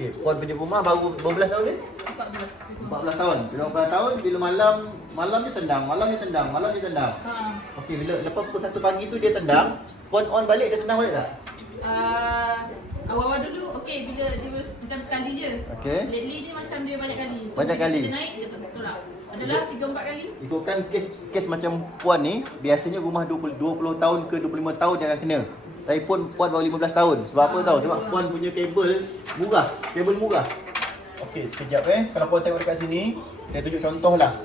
Okey, Puan punya rumah baru berapa belas tahun ni? 14. 14 tahun. Bila 14 tahun, bila malam dia tendang, malam dia tendang. Ha. Okey, bila lepas pukul 1 pagi tu dia tendang, Puan on balik, dia tendang balik tak? Awal-awal dulu okey bila dia macam sekali je. Okey. Lately dia macam dia banyak kali. So, Banyak bila kali. Kita naik dia tolak. Adalah 3-4 kali. Ikutkan kes macam Puan ni, biasanya rumah 20 tahun ke 25 tahun dia akan kena. Tapi Puan baru 15 tahun. Sebab apa tahu? Sebab Puan punya kabel murah. Kabel murah. Okey, sekejap Kalau Puan tengok dekat sini, dia tunjuk contoh lah.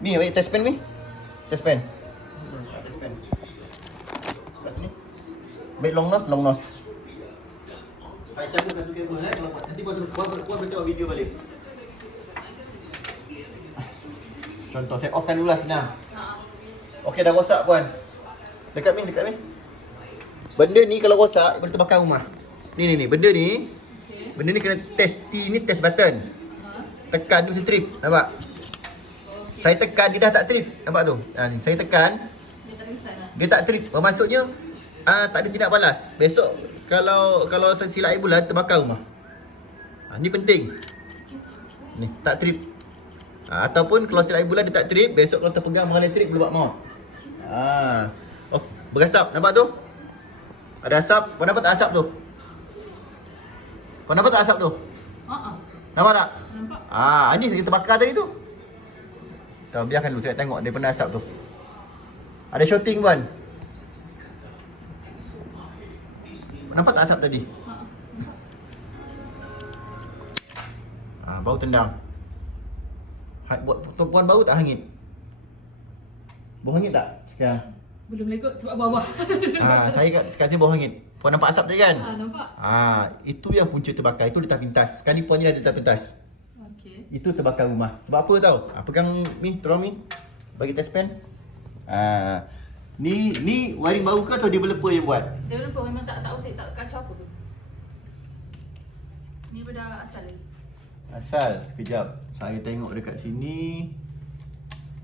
Ni, ambil test pen ni. Test pen. Test pen. Kat sini. Ambil long nose. Saya cabut satu kabel kalau Puan. Nanti Puan boleh tengok video balik. Contoh, saya offkan dulu lah senang. Okey, dah rosak Puan. Dekat ni. Benda ni kalau rosak, boleh terbakar rumah. Ni, benda ni. Okey. Benda ni kena test T ni, test button. Tekan dia mesti trip, nampak? Okey. Saya tekan, dia dah tak trip. Nampak tu? Ni, saya tekan, Dia tak reset lah. dia tak trip. Maksudnya, tak ada sinar balas. Besok, kalau silap air bulan, terbakar rumah. Ni penting. Ni, tak trip. Ataupun kalau silap air bulan, dia tak trip. Besok kalau terpegang mengalami trip, boleh buat maut. Oh, berasap, nampak tu? Ada asap. Puan nampak tak asap tu? Puan nampak tak asap tu? Nampak tak? Nampak. Ni kita bakar tadi tu. Tak, biarkan dulu saya tengok daripada asap tu. Ada shooting Puan. Nampak tak asap tadi? Bau tendang. Puan bau tak hangit? Bau hangit tak sekarang? Belum lagi kot sebab bawah. Saya sekarang sini bau hangit. Puan nampak asap tadi kan? Nampak. Itu yang punca terbakar. Itu letak pintas. Sekarang ni Puan ni dah letak pintas. Okey. Itu terbakar rumah. Sebab apa tahu? Pegang ni, tolong ni. Bagi test pen. Ni wiring baru ke atau developer yang buat? Dia lupa memang tak usik tak kacau apa pun. Ni daripada asal lagi. Asal, sekejap. Saya tengok dekat sini.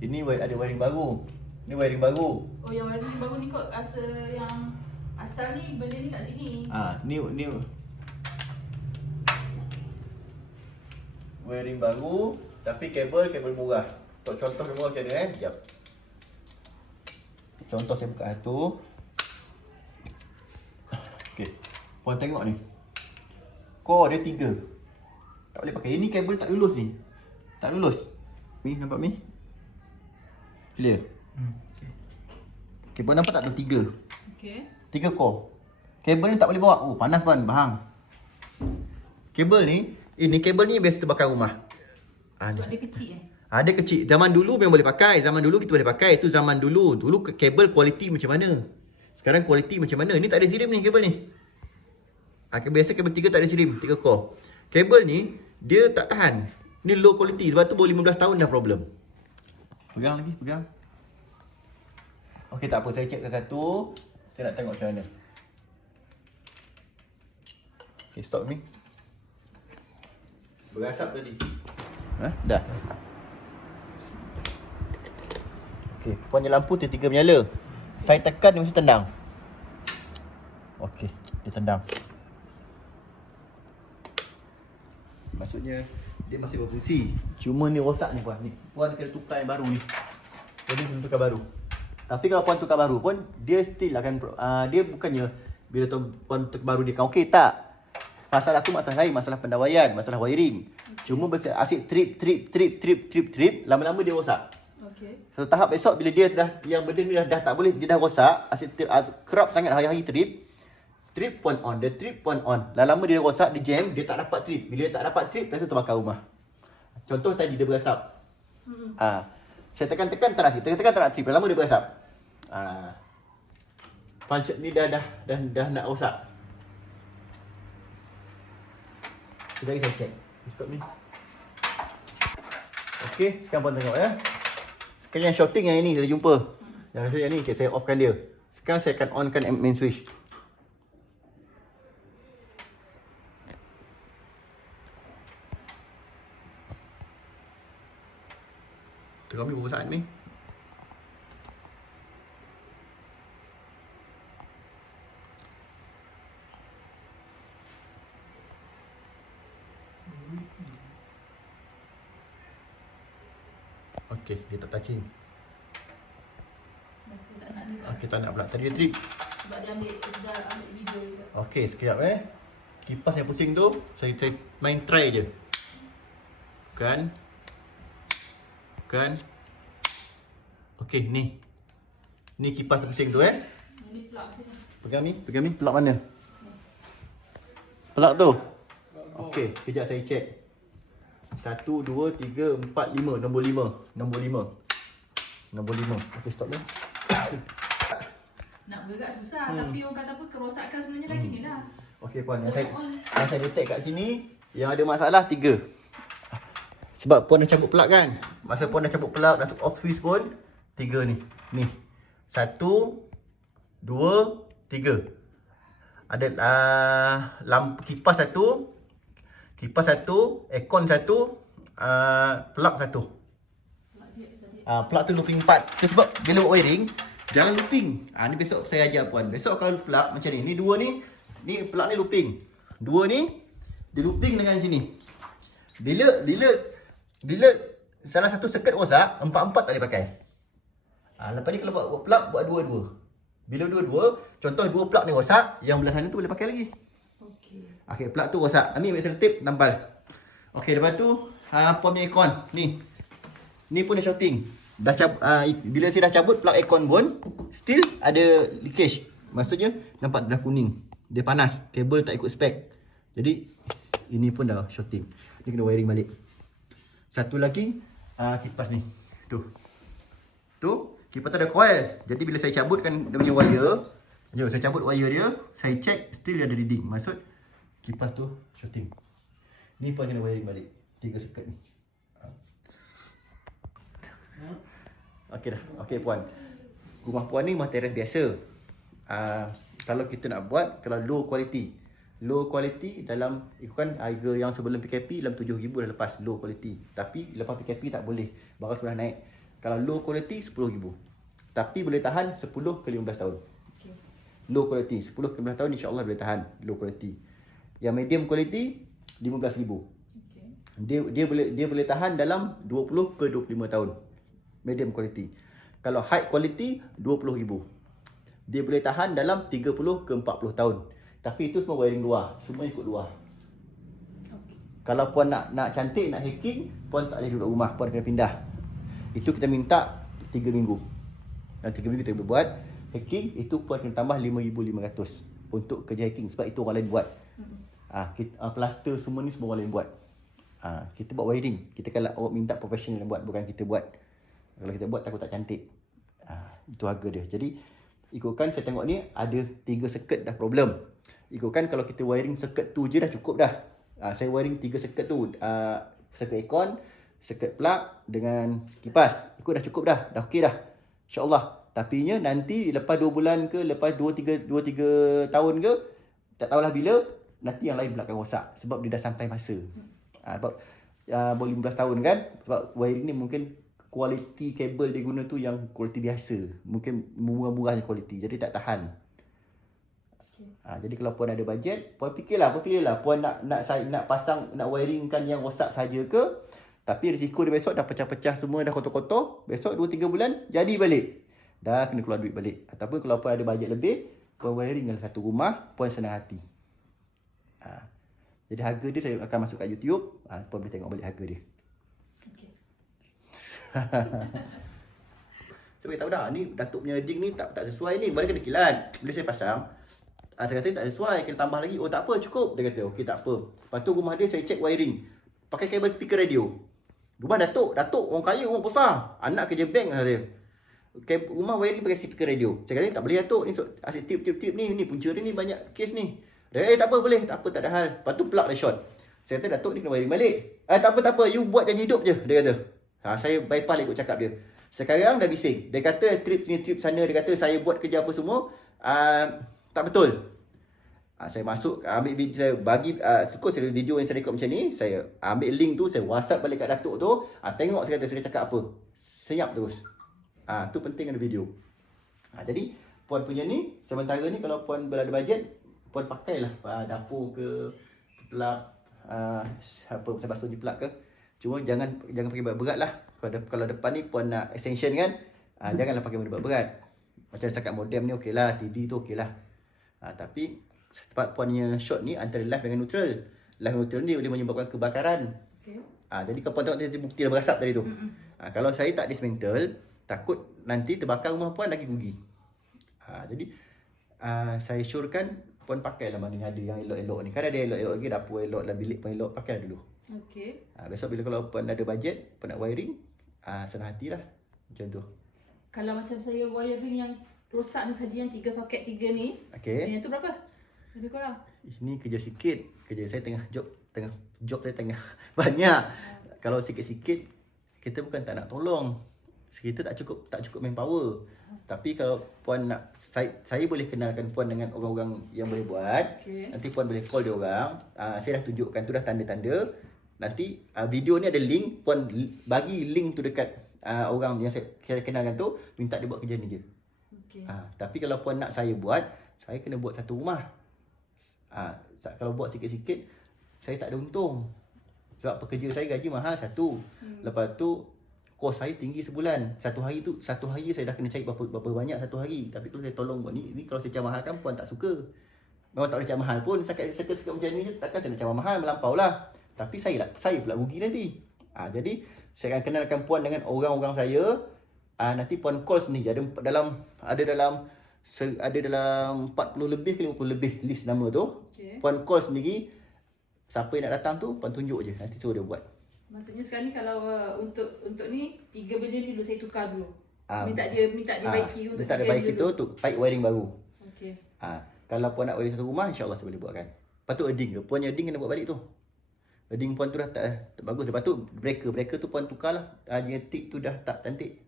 Ini ada wiring baru. Ni wiring baru. Oh, yang wiring baru ni kot rasa yang asal ni benda ni kat sini. Ni wiring baru tapi kabel murah. Untuk contoh murah macam mana Sekejap. Contoh saya buka satu. Okey. Puan tengok ni. Core dia 3. Tak boleh pakai. Ini kabel tak lulus ni. Tak lulus. Ni nampak ni? Clear. Okey, Puan nampak tak tu 3? Okey. 3 core. Kabel ni tak boleh bawa. Panas Puan, bahang. Kabel ni, kabel ni biasa terbakar rumah. Sebab dia kecil Dia kecil. Zaman dulu memang boleh pakai. Zaman dulu kita boleh pakai. Itu zaman dulu. Dulu kabel kualiti macam mana. Sekarang kualiti macam mana. Ni tak ada sirim ni kabel ni. Biasa kabel 3 tak ada sirim. 3 core. Kabel ni, dia tak tahan. Ni low quality. Sebab tu baru 15 tahun dah problem. Pegang lagi, pegang. Okey, tak apa. Saya checkkan satu. Saya nak tengok macam mana. Okey, stop ni. Berasap tadi. Dah. Okey, Puan punya lampu tu 3 menyala. Saya tekan dia mesti tendang. Okey, dia tendang. Maksudnya dia masih berfungsi. Cuma ni rosak ni Puan. Ni Puan kena tukar yang baru ni. Jadi kena tukar baru. Tapi kalau Puan tukar baru pun dia still akan dia bukannya bila Puan tukar baru dia akan okey tak. Masalah tu masalah lain, masalah pendawaian, masalah wiring. Cuma asyik trip, lama-lama dia rosak. Okey. Satu tahap besok bila dia dah yang benda ni dah tak boleh, dia dah rosak, asyik kerap sangat hari-hari trip Puan on, dia trip Puan on. Lama-lama dia rosak, dia jam, dia tak dapat trip. Bila dia tak dapat trip, lepas tu terbakar rumah. Contoh tadi dia berasap. Saya tekan-tekan tak nak trip, tekan-tekan tak nak trip. Lama dia berasap. Punch ni dah nak rosak. Sekejap lagi saya check. Stop ni. Okey, sekarang Puan tengok ya. Sekarang yang shorting yang ini dah jumpa. Yang ni okay, saya offkan dia. Sekarang saya akan onkan main switch. Tengok ni berapa saat ni? Okey, dia tak touching. Aku tak nak ni. Okey, tak nak pula. Tadi dia trip. Sebab dia ambil video juga. Okey, sekejap Kipas yang pusing tu, saya main try je. Kan? Okey, ni. Ni kipas pusing tu Ini plug tu. Pegang ni, plug mana? Plug tu. Okey, kejap saya check. 1 2 3 4 5, nombor 5. Okey, stop ni. Nak bergerak susah, tapi orang kata apa, kerosakan sebenarnya lagi ni lah. Okey puan, yang Semua saya detect kat sini yang ada masalah 3. Sebab puan dah cabut plug kan. Masa puan dah cabut plug, dah off switch pun 3 ni. Ni. 1 2 3. Ada lampu kipas 1, aircon 1, plug 1. Plug tu looping 4. Tu sebab bila buat wiring jangan looping. Ni besok saya ajar puan. Besok kalau plug macam ni. Ni 2 ni plug ni looping. 2 ni dia looping dengan sini. Bila salah satu circuit rosak, 4 tak boleh pakai. Lepas ni kalau buat plug buat 2. Bila 2, contoh 2 plug ni rosak, yang belah sana tu boleh pakai lagi. Okey, plug tu rosak. Ambil selotip tampal. Okey, lepas tu puan punya aircon ni. Ni pun dia shorting. Bila saya dah cabut plug aircon pun still ada leakage. Maksudnya nampak dah kuning. Dia panas, kabel tak ikut spek. Jadi ini pun dah shorting. Ni kena wiring balik. Satu lagi kipas ni. Tu kipas tu ada coil. Jadi bila saya cabutkan dia punya wire, saya cabut wire dia, saya check still ada reading. Maksud kipas tu shorting. Ni pun kena wiring balik. 3 circuit ni. Okey dah. Okey puan. Rumah puan ni rumah teres biasa. Kalau kita nak buat kalau low quality dalam ikutkan harga yang sebelum PKP dalam 7,000 dah lepas low quality. Tapi lepas PKP tak boleh. Barang sudah naik. Kalau low quality 10,000. Tapi boleh tahan 10 ke 15 tahun. Low quality 10 ke 15 tahun insya-Allah boleh tahan low quality. Yang medium quality 15,000. Dia boleh tahan dalam 20 ke 25 tahun. Medium quality. Kalau high quality 20,000. Dia boleh tahan dalam 30 ke 40 tahun. Tapi itu semua wiring luar. Semua ikut luar. Kalau puan nak cantik, nak hacking, puan tak boleh duduk rumah, puan kena pindah. Itu kita minta 3 minggu. Dan 3 minggu kita boleh buat. Hacking itu puan kena tambah 5,500 untuk kerja hacking sebab itu orang lain buat. Plaster semua ni semua orang lain buat. Kita buat wiring. Kita kalau awak minta profesional buat, bukan kita buat. Kalau kita buat takut tak cantik. Itu harga dia. Jadi ikutkan saya tengok ni ada 3 circuit dah problem. Ikutkan kalau kita wiring circuit tu je dah cukup dah. Saya wiring 3 circuit tu. Circuit aircon, circuit plug dengan kipas. Ikut dah cukup dah. Dah okey dah. InsyaAllah. Tapi nanti lepas 2 bulan ke, lepas 2-3 tahun ke, tak tahulah bila, nanti yang lain pula akan rosak. Sebab dia dah sampai masa. Sebab boleh 15 tahun kan. Sebab wiring ni mungkin kualiti kabel dia guna tu yang kualiti biasa. Mungkin murah-murahnya kualiti. Jadi tak tahan. Jadi kalau puan ada bajet, puan pilihlah. Puan nak pasang, nak wiringkan yang rosak saja ke. Tapi risiko dia besok dah pecah-pecah semua, dah kotor-kotor. Besok 2-3 bulan, jadi balik. Dah kena keluar duit balik. Ataupun kalau puan ada bajet lebih, puan wiring dalam satu rumah, puan senang hati. Jadi harga dia saya akan masuk kat YouTube. Puan boleh tengok balik harga dia. Saya beritahu dah, ni Datuk punya ding ni tak sesuai ni, boleh kena kilat. Bila saya pasang, dia kata tak sesuai, kena tambah lagi. Oh tak apa, cukup. Dia kata okey tak apa. Lepas tu rumah dia saya check wiring. Pakai kabel speaker radio. Rumah Datuk orang kaya, rumah besar. Anak kerja bank dia. Rumah wiring pakai speaker radio. Saya kata tak boleh Datuk, ni asyik trip ni punca dia ni banyak kes ni. Dia tak apa boleh, tak apa tak ada hal. Lepas tu plug dia short. Saya kata Datuk ni kena wiring balik. Tak apa, you buat janji hidup je, dia kata. Saya bypass ikut cakap dia. Sekarang dah bising. Dia kata trip sini, trip sana. Dia kata saya buat kerja apa semua. Tak betul. Saya masuk, ambil video, saya bagi, syukur saya video yang saya rekod macam ni. Saya ambil link tu, saya WhatsApp balik kat Datuk tu. Tengok saya kata, saya cakap apa. Senyap terus. Tu penting ada video. Jadi, puan punya ni, sementara ni kalau puan berada bajet, puan pakailah dapur ke, plug, saya basuh je plug ke. Cuma jangan pergi berat lah. Kalau depan ni puan nak extension kan, janganlah pakai benda berat. Macam setakat modem ni okey lah, TV tu okey lah. Tapi sebab puannya short ni antara live dengan neutral. Live neutral ni boleh menyebabkan kebakaran. Okay. Jadi kalau puan tengok tadi bukti dah berasap tadi tu. Kalau saya tak dismantle, takut nanti terbakar rumah puan lagi rugi. Jadi saya syorkan puan pakailah mana yang ada yang elok-elok ni. Kan ada elok-elok lagi, dapur elok lah, bilik pun elok, pakailah dulu. Okay. Besok bila kalau puan ada bajet, puan nak wiring, senang hatilah. Macam tu. Kalau macam saya wiring yang rosak ni saja, yang 3 soket 3 ni, Okey. yang tu berapa? Lebih kurang? Ini kerja sikit. Kerja saya tengah job saya tengah banyak. Kalau sikit-sikit kita bukan tak nak tolong. Kita tak cukup manpower. Tapi kalau puan nak, saya boleh kenalkan puan dengan orang-orang yang boleh buat. Nanti puan boleh call dia orang. Saya dah tunjukkan tu, dah tanda-tanda. Nanti video ni ada link, puan bagi link tu dekat orang yang saya kenalkan tu, minta dia buat kerja ni je. Tapi kalau puan nak saya buat, saya kena buat satu rumah. Kalau buat sikit-sikit, saya tak ada untung. Sebab pekerja saya gaji mahal satu. Lepas tu kos saya tinggi sebulan. Satu hari saya dah kena cari berapa banyak satu hari. Tapi kalau saya tolong buat ni kalau saya cakap mahal kan puan tak suka. Memang tak boleh cakap mahal pun. Sekat macam ni takkan saya nak cakap mahal, melampau lah. Tapi saya pula rugi nanti. Jadi saya akan kenalkan puan dengan orang-orang saya. Nanti puan call sendiri. Ada dalam 40 lebih ke 50 lebih list nama tu. Puan call sendiri. Siapa yang nak datang tu, puan tunjuk je. Nanti suruh dia buat. Maksudnya sekarang ni kalau untuk ni 3 benda ni dulu saya tukar dulu. Minta dia baiki untuk minta dia baiki tu untuk tight wiring baru. Okey. Kalau puan nak wiring satu rumah, insya-Allah saya boleh buatkan. Lepas tu earding ke? Puan earding kena buat balik tu. Earding puan tu dah tak bagus. Lepas tu breaker tu puan tukarlah. Dia tip tu dah tak cantik.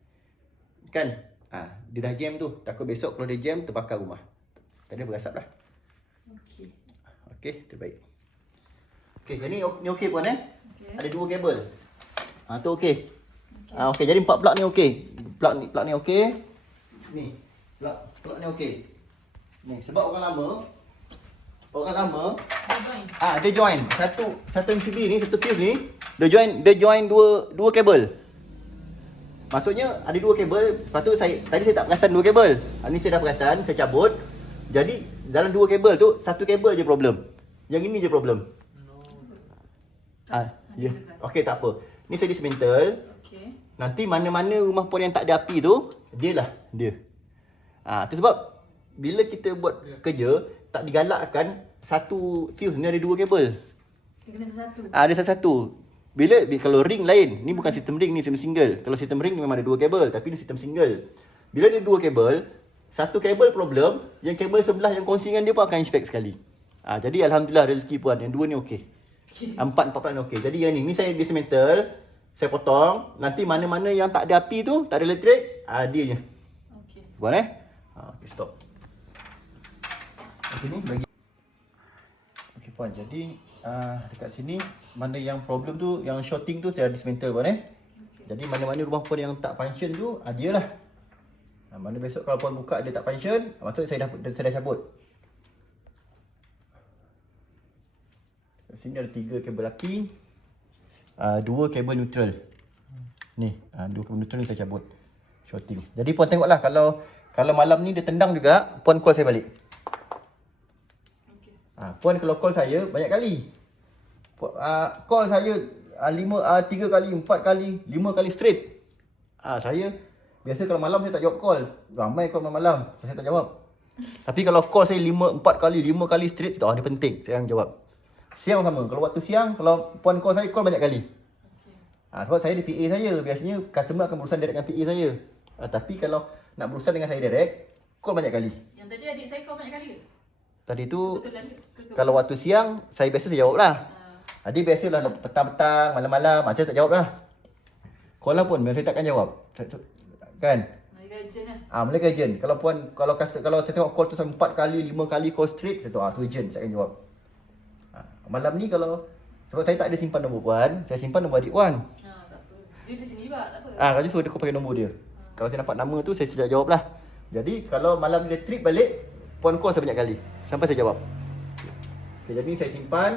Kan? Dia dah jam tu. Takut besok kalau dia jam terbakar rumah. Tadi berasap lah. Okey. Okey, terbaik. Okey, jadi ni okey puan Ada 2 kabel. Tu okey. Okey, jadi 4 plug ni okey. Plug ni okey. Ni. Plug ni okey. Ni sebab orang lama dia join satu MCB ni, satu fuse ni, dia join dua kabel. Maksudnya ada 2 kabel. Lepas tu tadi saya tak perasan 2 kabel. Ni saya dah perasan, saya cabut. Jadi dalam 2 kabel tu, satu kabel je problem. Yang ini je problem. Ya. Okey, tak apa. Ni saya dismantle. Okey. Nanti mana-mana rumah puan yang tak ada api tu, dia. Tu sebab bila kita buat kerja, tak digalakkan satu fuse ni ada 2 kabel. Dia kena satu. Ada satu. Kalau ring lain, ni bukan sistem ring, ni sistem single. Kalau sistem ring ni memang ada 2 kabel, tapi ni sistem single. Bila ada 2 kabel, satu kabel problem, yang kabel sebelah yang kongsi dengan dia pun akan infect sekali. Jadi alhamdulillah rezeki puan, yang 2 ni okey. 4 ni okey. Jadi yang ni saya dismantle, saya potong. Nanti mana-mana yang tak ada api tu, tak ada elektrik, dia je. Okey. Buat okey, stop. Okey, ni bagi. Okey puan, jadi dekat sini mana yang problem tu, yang shorting tu saya dismantle puan Jadi mana-mana rumah puan yang tak function tu, dia lah. Mana besok kalau puan buka dia tak function, maksudnya saya dah cabut. Kat sini ada 3 kabel api, 2 kabel neutral. Ni, 2 kabel neutral ni saya cabut. Shorting. Jadi puan tengoklah kalau malam ni dia tendang juga, puan call saya balik. Puan kalau call saya banyak kali. Call saya 3 kali, 4 kali, 5 kali straight. Saya biasa kalau malam saya tak jawab call. Ramai call malam, saya tak jawab. Tapi kalau call saya 4 kali, 5 kali straight, dia penting, saya akan jawab. Siang sama. Kalau waktu siang, kalau puan call saya, call banyak kali. Sebab saya ada PA saya. Biasanya customer akan berurusan direct dengan PA saya. Tapi kalau nak berurusan dengan saya direct, call banyak kali. Yang tadi adik saya call banyak kali ke? Tadi tu, Betul kalau waktu siang, saya biasa saya jawab lah. Jadi biasalah petang-petang, malam-malam, saya tak jawab lah. Call lah pun, saya takkan jawab. Kan? Mereka urgent lah. Mereka urgent. Kalau saya tengok call tu sampai 4 kali, 5 kali call straight, saya tahu tu urgent, saya akan jawab. Malam ni sebab saya tak ada simpan nombor puan, saya simpan nombor adik puan. Tak apa. Dia di sini juga, tak apa. Kalau suruh dia pakai nombor dia. Kalau saya dapat nama tu, saya sejak jawab lah. Jadi kalau malam dia trip balik, puan call saya banyak kali sampai saya jawab. Okay, jadi saya simpan.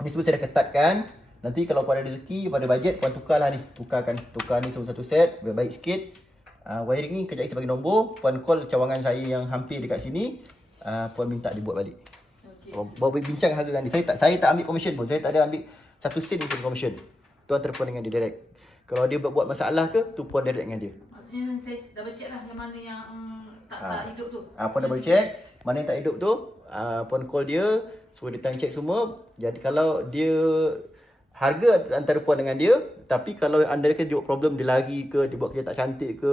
Ni semua saya dah ketatkan. Nanti kalau puan ada rezeki, pada bajet, puan tukarlah ni. Tukar ni semua satu set, biar baik sikit. Wiring ni kejap lagi saya bagi nombor. Puan call cawangan saya yang hampir dekat sini. Puan minta dibuat balik. Bawa bincang harga dengan dia. Saya tak ambil commission pun. Saya tak ada ambil satu sen pun commission. Tuan telefon dengan dia direct. Kalau dia buat masalah ke, tu puan direct dengan dia. Maksudnya saya double check lah yang mana yang tak hidup tu. Puan double check mana yang tak hidup tu. Puan call dia, suruh dia time check semua. Jadi kalau dia harga antara puan dengan dia, tapi kalau anda dia buat problem, dia lari ke, dia buat kerja tak cantik ke,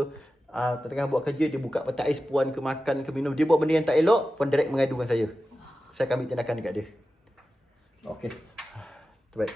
tengah buat kerja dia buka peta ais puan ke, makan ke, minum, dia buat benda yang tak elok, puan direct mengadu dengan saya. Saya akan ambil tindakan dekat dia. Okey. Terbaik.